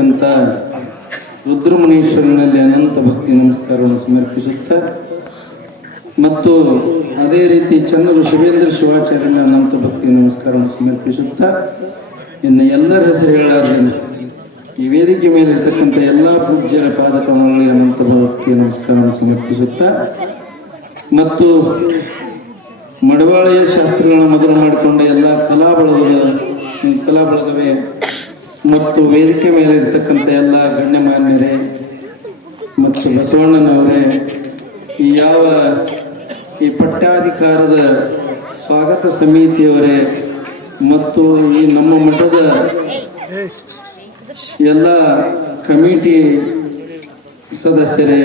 ಆಗಿರ್ತಕ್ಕಂಥ ರುದ್ರಮುನೀಶ್ವರನಲ್ಲಿ ಅನಂತ ಭಕ್ತಿ ನಮಸ್ಕಾರವನ್ನು ಸಮರ್ಪಿಸುತ್ತಾ ಮತ್ತು ಅದೇ ರೀತಿ ಚನ್ನರು ಶಿವೇಂದ್ರ ಶಿವಾಚಾರ್ಯನ ಅನಂತ ಭಕ್ತಿ ನಮಸ್ಕಾರವನ್ನು ಸಮರ್ಪಿಸುತ್ತಾ ಇನ್ನು ಎಲ್ಲರ ಹೆಸರು ಹೇಳಾರ್ದೇನೆ ಈ ವೇದಿಕೆ ಮೇಲೆ ಇರ್ತಕ್ಕಂಥ ಎಲ್ಲ ಪೂಜ್ಯರ ಪಾದಕಮಲಗಳಿಗೆ ಅನಂತ ಭಕ್ತಿ ನಮಸ್ಕಾರವನ್ನು ಸಮರ್ಪಿಸುತ್ತಾ ಮತ್ತು ಮಡವಾಳೆಯ ಶಾಸ್ತ್ರಗಳನ್ನು ಮೊದಲು ಮಾಡಿಕೊಂಡ ಎಲ್ಲ ಕಲಾ ಬಳಗವೇ ಮತ್ತು ವೇದಿಕೆ ಮೇಲೆ ಇರ್ತಕ್ಕಂಥ ಎಲ್ಲ ಗಣ್ಯಮಾನ್ಯರೇ ಮತ್ತು ಬಸವಣ್ಣನವರೇ ಈ ಪಟ್ಟಾಧಿಕಾರದ ಸ್ವಾಗತ ಸಮಿತಿಯವರೇ ಮತ್ತು ಈ ನಮ್ಮ ಮಠದ ಎಲ್ಲ ಕಮಿಟಿ ಸದಸ್ಯರೇ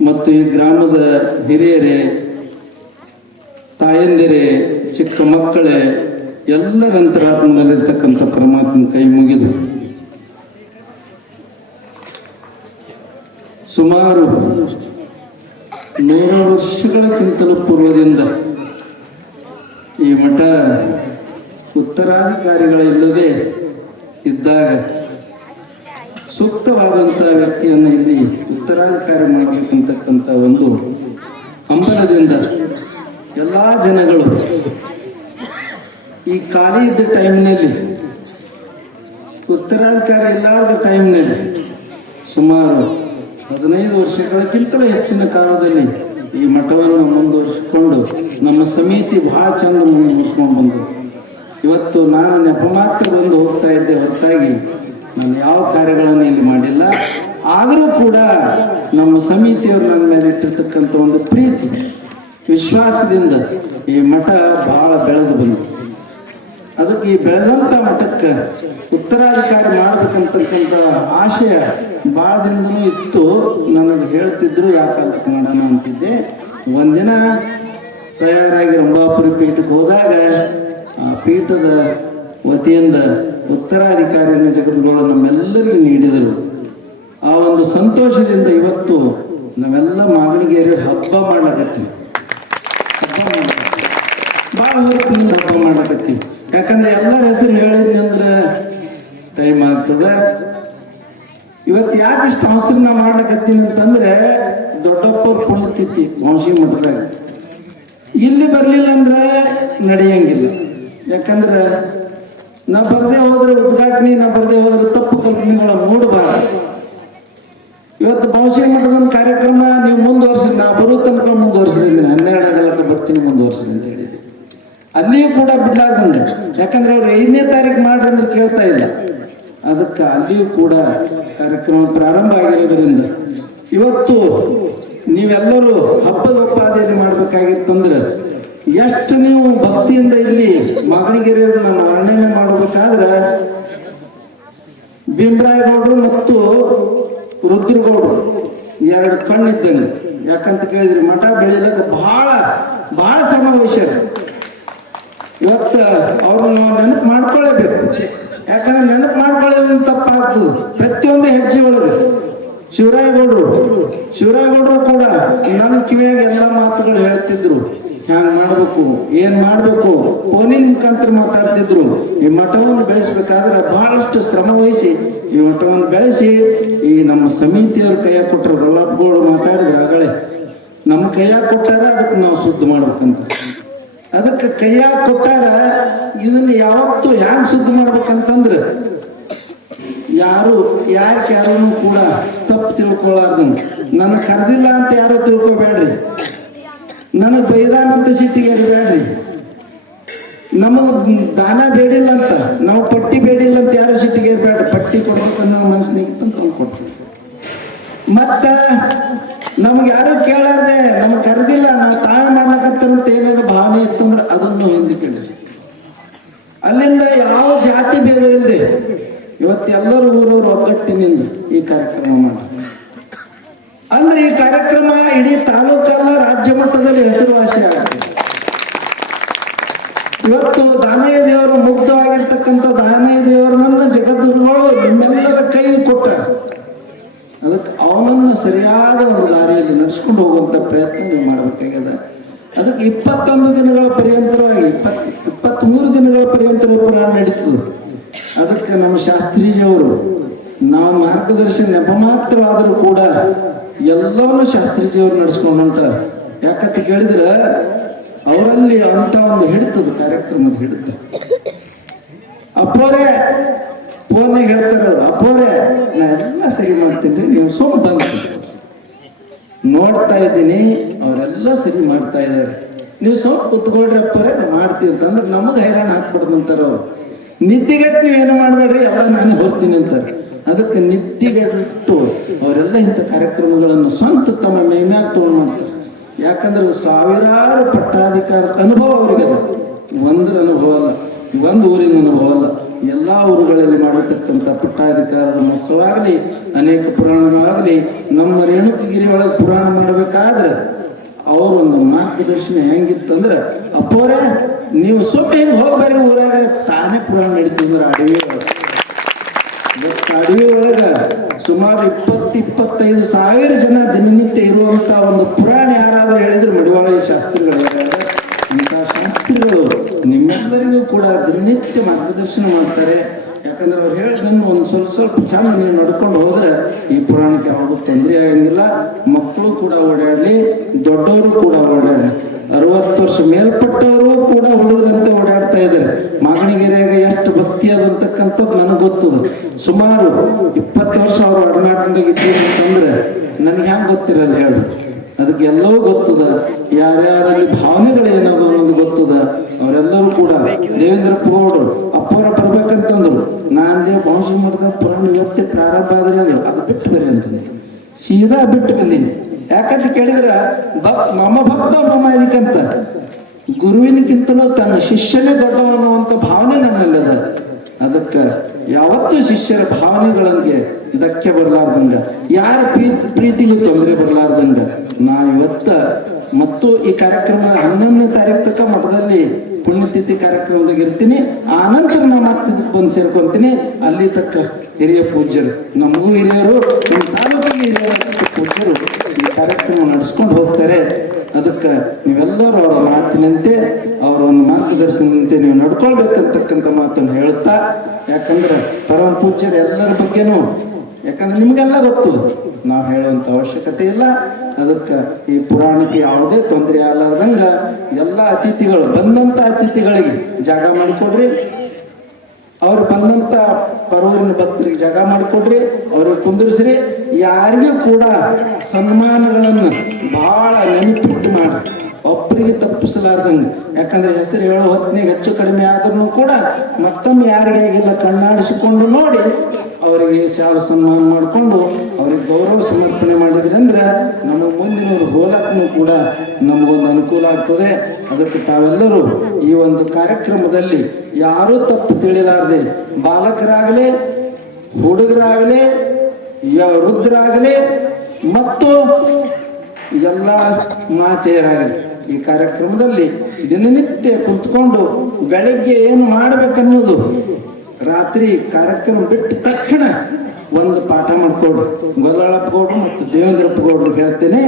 ಮತ್ತು ಈ ಗ್ರಾಮದ ಹಿರಿಯರೇ ತಾಯಂದಿರೇ ಚಿಕ್ಕ ಮಕ್ಕಳೇ ಎಲ್ಲರ ಅಂತರಾತ್ಮದಲ್ಲಿರ್ತಕ್ಕಂಥ ಪರಮಾತ್ಮನ ಕೈ ಮುಗಿದು ಸುಮಾರು 100 ವರ್ಷಗಳಕ್ಕಿಂತಲೂ ಪೂರ್ವದಿಂದ ಈ ಮಠ ಉತ್ತರಾಧಿಕಾರಿಗಳಿಲ್ಲದೆ ಇದ್ದಾಗ ಸೂಕ್ತವಾದಂಥ ವ್ಯಕ್ತಿಯನ್ನು ಇಲ್ಲಿ ಉತ್ತರಾಧಿಕಾರಿ ಮಾಡಬೇಕಂತಕ್ಕಂಥ ಒಂದು ಹಂಬಲದಿಂದ ಎಲ್ಲ ಜನಗಳು ಈ ಖಾಲಿ ಇದ್ದ ಟೈಮ್ನಲ್ಲಿ ಉತ್ತರಾಧಿಕಾರಿ ಇಲ್ಲಾರದ ಟೈಮ್ನಲ್ಲಿ ಸುಮಾರು 15 ವರ್ಷಗಳಕ್ಕಿಂತಲೂ ಹೆಚ್ಚಿನ ಕಾಲದಲ್ಲಿ ಈ ಮಠವನ್ನು ಮುಂದುವರಿಸಿಕೊಂಡು ನಮ್ಮ ಸಮಿತಿ ಬಹಳ ಚಂದ ಮುಂದುವರಿಸ್ಕೊಂಡು ಬಂದು ಇವತ್ತು ನಾನು ನೆಪ ಮಾತ್ರ ಬಂದು ಹೋಗ್ತಾ ಇದ್ದೆ ಹೊರತಾಗಿ ನಾನು ಯಾವ ಕಾರ್ಯಗಳನ್ನು ಇಲ್ಲಿ ಮಾಡಿಲ್ಲ. ಆದರೂ ಕೂಡ ನಮ್ಮ ಸಮಿತಿಯವರು ನನ್ನ ಮೇಲೆ ಇಟ್ಟಿರ್ತಕ್ಕಂಥ ಒಂದು ಪ್ರೀತಿ ವಿಶ್ವಾಸದಿಂದ ಈ ಮಠ ಬಹಳ ಬೆಳೆದು ಬಂತು. ಅದಕ್ಕೆ ಈ ಬೆಳೆದಂಥ ಮಠಕ್ಕೆ ಉತ್ತರಾಧಿಕಾರಿ ಮಾಡ್ಬೇಕಂತಕ್ಕಂಥ ಆಶಯ ಭಾಳ ದಿನದೂ ಇತ್ತು. ನನಗೆ ಹೇಳ್ತಿದ್ರು ಯಾಕಂತಕ್ಕೆ ಮಾಡೋಣ ಅಂತಿದ್ದೆ. ಒಂದಿನ ತಯಾರಾಗಿ ರಂಭಾಪುರಿ ಪೀಠಕ್ಕೆ ಹೋದಾಗ ಆ ಪೀಠದ ವತಿಯಿಂದ ಉತ್ತರಾಧಿಕಾರಿಯನ್ನು ಜಗದ್ಗುರು ನಮ್ಮೆಲ್ಲರಿಗೂ ನೀಡಿದರು. ಆ ಒಂದು ಸಂತೋಷದಿಂದ ಇವತ್ತು ನಾವೆಲ್ಲ ಮಾಗಣಿಗೆರೆ ಹಬ್ಬ ಮಾಡ್ಲಕತ್ತೀವಿ. ಭಾಳ ಹೊತ್ತಿನಿಂದ ಹಬ್ಬ ಮಾಡ್ಲಕತ್ತೀವಿ. ಯಾಕಂದ್ರೆ ಎಲ್ಲರ ಹೆಸರು ಹೇಳಿದ್ನಿ ಅಂದ್ರೆ ಟೈಮ್ ಆಗ್ತದೆ. ಇವತ್ತು ಯಾಕೆ ಇಷ್ಟು ಅವಸರನ ಮಾಡ್ಲಕತ್ತೀನಿ ಅಂತಂದ್ರೆ ದೊಡ್ಡಪ್ಪ ಪುಣ್ಯತಿಥಿ ವಂಶಿ ಮಠದಾಗ ಇಲ್ಲಿ ಬರಲಿಲ್ಲ ಅಂದ್ರೆ ನಡೆಯಂಗಿಲ್ಲ. ಯಾಕಂದ್ರೆ ನಾ ಬರದೇ ಹೋದ್ರೆ ಉದ್ಘಾಟನೆ, ನಾ ಬರದೇ ಹೋದ್ರೆ ತಪ್ಪು ಕಲ್ಪನೆಗಳ ಮೂಡಬಾರದು. ಇವತ್ತು ವಂಶಿ ಮಠದ ಕಾರ್ಯಕ್ರಮ ನೀವು ಮುಂದುವರಿಸಿ, ನಾ ಬರೋ ತನಕ ಮುಂದುವರಿಸಿದ್ದೀನಿ. 12 ಆಗಲಕ್ಕ ಬರ್ತೀನಿ ಮುಂದುವರಿಸಿದೆ ಅಂತ ಹೇಳಿದ್ದೆ. ಅಲ್ಲಿಯೂ ಕೂಡ ಬಿಡ್ಲಾರ್ದಂಗೆ, ಯಾಕಂದ್ರೆ ಅವ್ರು 5ನೇ ತಾರೀಕು ಮಾಡ್ರಿ ಅಂದ್ರೆ ಕೇಳ್ತಾ ಇಲ್ಲ. ಅದಕ್ಕೆ ಅಲ್ಲಿಯೂ ಕೂಡ ಕಾರ್ಯಕ್ರಮ ಪ್ರಾರಂಭ ಆಗಿರೋದ್ರಿಂದ ಇವತ್ತು ನೀವೆಲ್ಲರೂ ಹಬ್ಬದ ಉಪಾದಿಯನ್ನು ಮಾಡಬೇಕಾಗಿತ್ತಂದ್ರೆ ಎಷ್ಟು ನೀವು ಭಕ್ತಿಯಿಂದ ಇಲ್ಲಿ ಮಾಗಣಿಗೆರೆಯವ್ರನ್ನ ವರ್ಣನೆ ಮಾಡಬೇಕಾದ್ರೆ ಭೀಮರಾಯಗೌಡರು ಮತ್ತು ರುದ್ರಗೌಡರು 2 ಕಣ್ಣಿದ್ದಂಗೆ. ಯಾಕಂತ ಕೇಳಿದ್ರಿ ಮಠ ಬೆಳೆಯಲಿಕ್ಕೆ ಬಹಳ ಶ್ರಮ ವಹಿಸ್ಯಾರ. ಇವತ್ತು ಅವ್ರನ್ನ ನೆನಪು ಮಾಡ್ಕೊಳ್ಳೇಬೇಕು. ಯಾಕಂದ್ರೆ ನೆನಪು ಮಾಡ್ಕೊಳ್ಳೋದ್ರಿಂದ ತಪ್ಪಾಗ್ತದೆ. ಪ್ರತಿಯೊಂದು ಹೆಜ್ಜೆ ಒಳಗೆ ಶಿವರಾಯಗೌಡರು ಕೂಡ ನನ್ನ ಕಿವಿಯಾಗ ಎಲ್ಲ ಮಾತುಗಳು ಹೇಳ್ತಿದ್ರು. ಹ್ಯಾಂಗ ಮಾಡ್ಬೇಕು, ಏನ್ ಮಾಡ್ಬೇಕು, ಫೋನಿನ ಮುಖಾಂತರ ಮಾತಾಡ್ತಿದ್ರು. ಈ ಮಠವನ್ನು ಬೆಳೆಸ್ಬೇಕಾದ್ರೆ ಬಹಳಷ್ಟು ಶ್ರಮ ವಹಿಸಿ ಈ ಮಠವನ್ನು ಬೆಳೆಸಿ ಈ ನಮ್ಮ ಸಮಿತಿಯವ್ರ ಕೈಯಾಗ ಕೊಟ್ಟರು. ರಲ್ಲಪ್ಪಗಳು ಮಾತಾಡಿದ್ರು ಆಗಲೇ, ನಮ್ಮ ಕೈಯಾಗ ಕೊಟ್ಟಾರ, ಅದಕ್ಕೆ ನಾವು ಶುದ್ಧ ಮಾಡ್ಬೇಕಂತ. ಅದಕ್ಕೆ ಕೈಯಾಗ ಕೊಟ್ಟಾರ. ಇದನ್ನ ಯಾವತ್ತು ಹ್ಯಾಂಗ ಶುದ್ಧ ಮಾಡ್ಬೇಕಂತಂದ್ರೆ ಯಾರು ಕೂಡ ತಪ್ಪು ತಿಳ್ಕೊಳ್ಳಾರ್ದು. ನನಗೆ ಕರೆದಿಲ್ಲ ಅಂತ ಯಾರು ತಿಳ್ಕೊಬೇಡ್ರಿ, ನನಗೆ ಬೈದಾನಂತ ಸಿಟ್ಟಿಗೆ ಬೇಡ್ರಿ, ನಮಗೆ ದಾನ ಬೇಡಿಲ್ಲ ಅಂತ, ನಾವು ಪಟ್ಟಿ ಬೇಡಿಲ್ಲ ಅಂತ ಯಾರು ಸಿಟ್ಟಿಗೆ ಬೇಡ. ಪಟ್ಟಿ ಕೊಡ್ಬೇಕನ್ನೋ ಮನಸ್ಸಿನಿಗೆ ತಂದು ಕೊಡ್ತೀವಿ. ಮತ್ತ ನಮ್ಗೆ ಯಾರು ಕೇಳಾರ್ದೆ ನಮಗೆ ಕರೆದಿಲ್ಲ, ನಾವು ತಾವೇ ಮಾಡ್ಲಕತ್ತಾರಂತ ಏನಾದ್ರು ಭಾವನೆ ಇತ್ತಂದ್ರೆ ಅದನ್ನು ಹಿಂದಕ್ಕೆ ಅಲ್ಲಿಂದ ಯಾವ ಜಾತಿ ಭೇದ ಇಲ್ಲದೆ ಇವತ್ತೆಲ್ಲರೂ ಊರವರು ಒಗ್ಗಟ್ಟಿನಿಂದ ಈ ಕಾರ್ಯಕ್ರಮ ಮಾಡಿ ಅಂದ್ರೆ ಈ ಕಾರ್ಯಕ್ರಮ ಇಡೀ ತಾಲೂಕಲ್ಲ ರಾಜ್ಯ ಮಟ್ಟದಲ್ಲಿ ಹೆಸರುವಾಸಿ ಆಗುತ್ತೆ. ಇವತ್ತು ದಾನಯ್ಯ ದೇವರು ಮುಗ್ಧವಾಗಿರ್ತಕ್ಕಂಥ ದಾನಯ್ಯ ದೇವರನ್ನ ಜಗದ್ಗುರುಗಳು ನಿಮ್ಮೆಲ್ಲರ ಕೈ ಕೊಟ್ಟ. ಅದಕ್ಕೆ ಅವನನ್ನು ಸರಿಯಾದ ಒಂದು ದಾರಿಯಲ್ಲಿ ನಡೆಸ್ಕೊಂಡು ಹೋಗುವಂತ ಪ್ರಯತ್ನ ನೀವು ಮಾಡಬೇಕಾಗಿದೆ. ಅದಕ್ಕೆ 21 ದಿನಗಳ ಪರ್ಯಂತರವಾಗಿ 23 ದಿನಗಳ ಪರ್ಯಂತರ ಪುರಾಣ ನಡೀತದೆ. ಅದಕ್ಕೆ ನಮ್ಮ ಶಾಸ್ತ್ರೀಜಿಯವರು ನಾವು ಮಾರ್ಗದರ್ಶನ ನೆಪ ಮಾತ್ರವಾದರೂ ಕೂಡ ಎಲ್ಲವನ್ನೂ ಶಾಸ್ತ್ರೀಜಿಯವರು ನಡೆಸ್ಕೊಂಡು ಹೊಂಟಾರ. ಯಾಕಂತ ಕೇಳಿದ್ರೆ ಅವರಲ್ಲಿ ಅಂತ ಒಂದು ಹಿಡಿತದ ಕಾರ್ಯಕ್ರಮದ ಹಿಡಿತ. ಅಪ್ಪೋರೆ ಫೋನ್ಯಾಗ ಹೇಳ್ತಾರ ಅವ್ರು, ಅಪ್ಪೋರೆ ನಾ ಎಲ್ಲ ಸರಿ ಮಾಡ್ತೀನಿ, ನೀವು ಸುಮ್ಮ ಬಂದ ನೋಡ್ತಾ ಇದ್ದೀನಿ ಅವರೆಲ್ಲ ಸರಿ ಮಾಡ್ತಾ ಇದ್ದಾರೆ, ನೀವು ಸ್ವಲ್ಪ ಕುತ್ಕೊಳ್ರಿ ಅಪ್ಪರೇ ನಾ ಮಾಡ್ತೀನಿ ಅಂತಂದ್ರೆ ನಮಗೆ ಹೈರಾಣ ಹಾಕ್ಬಿಡ್ದಂತಾರ ಅವ್ರು. ನಿದ್ದಿಗೆಟ್ಟು ನೀವೇನು ಮಾಡಬೇಡ್ರಿ, ಎಲ್ಲ ನಾನು ಹೊರ್ತೀನಿ ಅಂತಾರೆ. ಅದಕ್ಕೆ ನಿದ್ದಿಗೆಟ್ಟು ಅವರೆಲ್ಲ ಇಂಥ ಕಾರ್ಯಕ್ರಮಗಳನ್ನು ಸ್ವಂತ ತಮ್ಮ ಮೈಮ್ಯಾಗ ತಗೊಂಡು ಮಾಡ್ತಾರೆ. ಯಾಕಂದ್ರೆ ಸಾವಿರಾರು ಪಟ್ಟಾಧಿಕಾರದ ಅನುಭವ ಅವರಿಗೆ ಅದ. ಒಂದರ ಅನುಭವ ಅಲ್ಲ, ಒಂದು ಊರಿನ ಅನುಭವ ಅಲ್ಲ, ಎಲ್ಲ ಊರುಗಳಲ್ಲಿ ಮಾಡಿರ್ತಕ್ಕಂಥ ಪಟ್ಟಾಧಿಕಾರದ ಮಹೋತ್ಸವ ಆಗಲಿ, ಅನೇಕ ಪುರಾಣಗಳಾಗಲಿ, ನಮ್ಮ ರೇಣುಕಗಿರಿ ಒಳಗೆ ಪುರಾಣ ಮಾಡಬೇಕಾದ್ರೆ ಅವರೊಂದು ಮಾರ್ಗದರ್ಶನ ಹೆಂಗಿತ್ತಂದ್ರೆ, ಅಪ್ಪೋರೆ ನೀವು ಸುಮ್ಮನೆ ಹಿಂಗೆ ಹೋಗ್ಬೇರೆ ಊರಾಗ ತಾನೇ ಪುರಾಣ ನಡೀತಿದ್ರೆ ಅಡವಿ ಒಳಗೆ. ಅಡವಿ ಒಳಗ ಸುಮಾರು 20-25 ಸಾವಿರ ಜನ ದಿನನಿತ್ಯ ಇರುವಂತ ಒಂದು ಪುರಾಣ ಯಾರಾದ್ರೂ ಹೇಳಿದ್ರೆ ಮಡಿವಾಳ ಶಾಸ್ತ್ರಿಗಳು. ಅಂತ ಶಾಸ್ತ್ರಿಗಳು ನಿಮ್ಮೆಲ್ಲರಿಗೂ ಕೂಡ ದಿನನಿತ್ಯ ಮಾರ್ಗದರ್ಶನ ಮಾಡ್ತಾರೆ. ಯಾಕಂದ್ರೆ ಅವ್ರು ಹೇಳಿದಂಗೆ ಒಂದು ಸ್ವಲ್ಪ ಚಂದ ನೀವು ನಡ್ಕೊಂಡು ಹೋದ್ರೆ ಈ ಪುರಾಣಕ್ಕೆ ಯಾವುದು ತೊಂದರೆ ಆಗಂಗಿಲ್ಲ. ಮಕ್ಕಳು ಕೂಡ ಓಡಾಡಲಿ, ದೊಡ್ಡವರು ಕೂಡ ಓಡಾಡಲಿ, 60 ವರ್ಷ ಮೇಲ್ಪಟ್ಟವರು ಕೂಡ ಹುಡುಗರಂತೆ ಓಡಾಡ್ತಾ ಇದ್ದಾರೆ. ಮಾಗಣಿಗೆರೆಯಾಗ ಎಷ್ಟು ಭಕ್ತಿ ಅದಂತಕ್ಕಂಥದ್ದು ನನಗೆ ಗೊತ್ತದ. ಸುಮಾರು 20 ವರ್ಷ ಅವರು ಒಡನಾಟದಾಗ ಇದ್ದೀವಿ ಅಂತಂದ್ರೆ ನನಗೆ ಹ್ಯಾಂಗೆ ಗೊತ್ತಿರಲ್ಲ ಹೇಳು. ಅದಕ್ಕೆ ಎಲ್ಲವೂ ಗೊತ್ತದ, ಯಾರ್ಯಾರಲ್ಲಿ ಭಾವನೆಗಳು ಏನದು ಅನ್ನೋದು ಗೊತ್ತದ. ಅವರೆಲ್ಲರೂ ಕೂಡ ದೇವೇಂದ್ರಪ್ಪ ಗೌಡರು ಅಪ್ಪವರ ಬರ್ಬೇಕಂತಂದ್ರು. ನಾನೇ ಬಹುಶಃ ಮಾಡಿದ ಪುರಾಣ ಇವತ್ತೇ ಪ್ರಾರಂಭ ಆದ್ರೆ ಅದು ಬಿಟ್ಟು ಬರ್ರಿ ಅಂತಂದ್ರೆ ಸೀದಾ ಬಿಟ್ಟು ಬಂದೀನಿ. ಯಾಕಂತ ಕೇಳಿದ್ರೆ ಮಮ ಭಕ್ತ ಮಮ ಇದಕ್ಕಂತ ಗುರುವಿನಕ್ಕಿಂತಲೂ ತನ್ನ ಶಿಷ್ಯನೇ ದೊಡ್ಡವ ಅನ್ನುವಂಥ ಭಾವನೆ ನನ್ನಲ್ಲದ. ಅದಕ್ಕೆ ಯಾವತ್ತೂ ಶಿಷ್ಯರ ಭಾವನೆಗಳಿಗೆ ಧಕ್ಕೆ ಬರಲಾರ್ದಂಗ, ಯಾರ ಪ್ರೀತಿಗೂ ತೊಂದರೆ ಬರಲಾರ್ದಂಗ ನಾ ಇವತ್ತ ಮತ್ತು ಈ ಕಾರ್ಯಕ್ರಮ 11ನೇ ತಾರೀಕು ತನಕ ಮಠದಲ್ಲಿ ಪುಣ್ಯತಿಥಿ ಕಾರ್ಯಕ್ರಮದಾಗ ಇರ್ತೀನಿ. ಆನಂತರ ನಾ ಮತ್ತೆ ಇದಕ್ಕೆ ಬಂದು ಸೇರ್ಕೊಂತೀನಿ. ಅಲ್ಲಿ ತಕ್ಕ ಹಿರಿಯ ಪೂಜ್ಯರು, ನಮಗೂ ಹಿರಿಯರು, ನಮ್ಮ ತಾಲೂಕಿಗೆ ಹಿರಿಯ ಪೂಜ್ಯರು ಈ ಕಾರ್ಯಕ್ರಮ ನಡೆಸ್ಕೊಂಡು ಹೋಗ್ತಾರೆ. ಅದಕ್ಕೆ ನೀವೆಲ್ಲರೂ ಅವರ ಮಾತಿನಂತೆ, ಅವರ ಒಂದು ಮಾರ್ಗದರ್ಶನದಂತೆ ನೀವು ನಡ್ಕೊಳ್ಬೇಕಂತಕ್ಕಂಥ ಮಾತನ್ನು ಹೇಳುತ್ತಾ, ಯಾಕಂದ್ರೆ ಪರಮ ಪೂಜ್ಯರು ಎಲ್ಲರ ಬಗ್ಗೆನೂ, ಯಾಕಂದ್ರೆ ನಿಮಗೆಲ್ಲ ಗೊತ್ತದು, ನಾವು ಹೇಳುವಂಥ ಅವಶ್ಯಕತೆ ಇಲ್ಲ. ಅದಕ್ಕೆ ಈ ಪುರಾಣಕ್ಕೆ ಯಾವುದೇ ತೊಂದರೆ ಆಗಲಾರ್ದಂಗ ಎಲ್ಲ ಅತಿಥಿಗಳು ಬಂದಂಥ ಅತಿಥಿಗಳಿಗೆ ಜಾಗ ಮಾಡಿಕೊಡ್ರಿ. ಅವ್ರು ಬಂದಂಥ ಪರವೂರಿನ ಭಕ್ತರಿಗೆ ಜಾಗ ಮಾಡಿಕೊಡ್ರಿ, ಅವ್ರಿಗೆ ಕುಂದಿರಿಸ್ರಿ. ಯಾರಿಗೂ ಕೂಡ ಸನ್ಮಾನಗಳನ್ನು ಬಹಳ ನೆನಪಿಟ್ಟು ಮಾಡಿ, ಒಬ್ಬರಿಗೆ ತಪ್ಪಿಸಲಾರ್ದಂಗೆ. ಯಾಕಂದ್ರೆ ಹೆಸರು ಹೇಳೋ ಹೊತ್ತಿನಾಗ ಹೆಚ್ಚು ಕಡಿಮೆ ಆದ್ರೂ ಕೂಡ ಮತ್ತೊಮ್ಮೆ ಯಾರಿಗೆ ಆಗಿಲ್ಲ ಕಣ್ಣಾಡಿಸಿಕೊಂಡು ನೋಡಿ ಅವರಿಗೆ ಶಾಲು ಸನ್ಮಾನ ಮಾಡಿಕೊಂಡು ಅವ್ರಿಗೆ ಗೌರವ ಸಮರ್ಪಣೆ ಮಾಡಿದ್ರಿ ಅಂದ್ರೆ ನಮಗೆ ಮುಂದಿನವರು ಹೋಲಕ್ಕೂ ಕೂಡ ನಮಗೊಂದು ಅನುಕೂಲ ಆಗ್ತದೆ. ಅದಕ್ಕೆ ತಾವೆಲ್ಲರೂ ಈ ಒಂದು ಕಾರ್ಯಕ್ರಮದಲ್ಲಿ ಯಾರೂ ತಪ್ಪು ತಿಳಿಲಾರದೆ, ಬಾಲಕರಾಗಲಿ, ಹುಡುಗರಾಗಲಿ, ವೃದ್ಧರಾಗಲಿ ಮತ್ತು ಎಲ್ಲ ಮಾತೆಯರಾಗಲಿ ಈ ಕಾರ್ಯಕ್ರಮದಲ್ಲಿ ದಿನನಿತ್ಯ ಕುತ್ಕೊಂಡು ಬೆಳಗ್ಗೆ ಏನು ಮಾಡ್ಬೇಕನ್ನೋದು ರಾತ್ರಿ ಕಾರ್ಯಕ್ರಮ ಬಿಟ್ಟ ತಕ್ಷಣ ಒಂದು ಪಾಠ ಮಾಡ್ಕೊಡ್ರಿ. ಗೊಲ್ಲಳಪ್ಪ ಗೌಡ್ರು ಮತ್ತು ದೇವೇಂದ್ರಪ್ಪ ಗೌಡ್ರು ಹೇಳ್ತೇನೆ,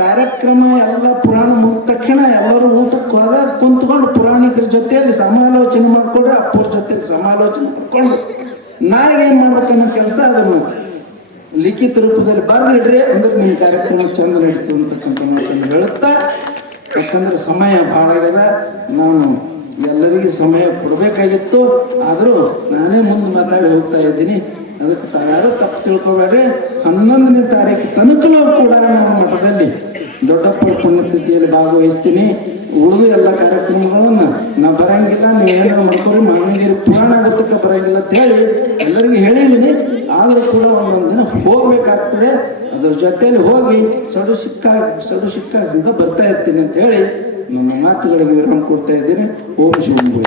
ಕಾರ್ಯಕ್ರಮ ಎಲ್ಲ ಪುರಾಣ ಮುಗಿದ ತಕ್ಷಣ ಎಲ್ಲರೂ ಊಟಕ್ಕೆ ಹೋದ ಕುಂತ್ಕೊಂಡು ಪುರಾಣಿಕರ ಜೊತೆಯಲ್ಲಿ ಸಮಾಲೋಚನೆ ಮಾಡ್ಕೊಡ್ರಿ. ಅಪ್ಪವ್ರ ಜೊತೆಯಲ್ಲಿ ಸಮಾಲೋಚನೆ ಮಾಡ್ಕೊಂಡು ನಾಳೆ ಏನು ಮಾಡ್ಬೇಕನ್ನೋ ಕೆಲಸ ಅದನ್ನು ಲಿಖಿತ ರೂಪದಲ್ಲಿ ಬರೆದಿಡ್ರಿ. ಅಂದ್ರೆ ನಿಮ್ಮ ಕಾರ್ಯಕ್ರಮ ಚಂದ ನಡೀತು ಅಂತಕ್ಕಂಥ ಮಾತನ್ನು ಹೇಳುತ್ತಾ, ಯಾಕಂದ್ರೆ ಸಮಯ ಭಾಳ ಆಗ್ಯದ, ನಾನು ಎಲ್ಲರಿಗೂ ಸಮಯ ಕೊಡಬೇಕಾಗಿತ್ತು, ಆದರೂ ನಾನೇ ಮುಂದೆ ಮಾತಾಡಿ ಹೋಗ್ತಾ ಇದ್ದೀನಿ. ಅದಕ್ಕೆ ತಾವ್ಯಾರು ತಪ್ಪು ತಿಳ್ಕೊಬೇಡ್ರಿ. 11ನೇ ತಾರೀಕು ತನಕನೂ ಕೂಡ ನಮ್ಮ ಮಠದಲ್ಲಿ ದೊಡ್ಡಪ್ಪರ ಪುಣ್ಯತಿಥಿಯಲ್ಲಿ ಭಾಗವಹಿಸ್ತೀನಿ. ಉಳಿದು ಎಲ್ಲ ಕಾರ್ಯಕ್ರಮಗಳನ್ನು ನಾ ಬರಂಗಿಲ್ಲ, ನೀವೇನೋ ಮಾಡ್ಕೊರಿ, ಮಾವನಗಿರಿ ಪುರಾಣ ಆಗೋದಕ್ಕೆ ಬರಂಗಿಲ್ಲ ಅಂತ ಹೇಳಿ ಎಲ್ಲರಿಗೂ ಹೇಳಿದ್ದೀನಿ. ಆದರೂ ಕೂಡ ಒಂದೊಂದು ದಿನ ಹೋಗ್ಬೇಕಾಗ್ತದೆ. ಅದ್ರ ಜೊತೆಯಲ್ಲಿ ಹೋಗಿ ಸಡು ಸಿಕ್ಕಾಗಿಂದ ಬರ್ತಾ ಇರ್ತೀನಿ ಅಂತ ಹೇಳಿ ನನ್ನ ಮಾತುಗಳಿಗೆ ವಿರಾಮ ಕೊಡ್ತಾ ಇದ್ದೀನಿ. ಓಂ ಶಿವಂಭು.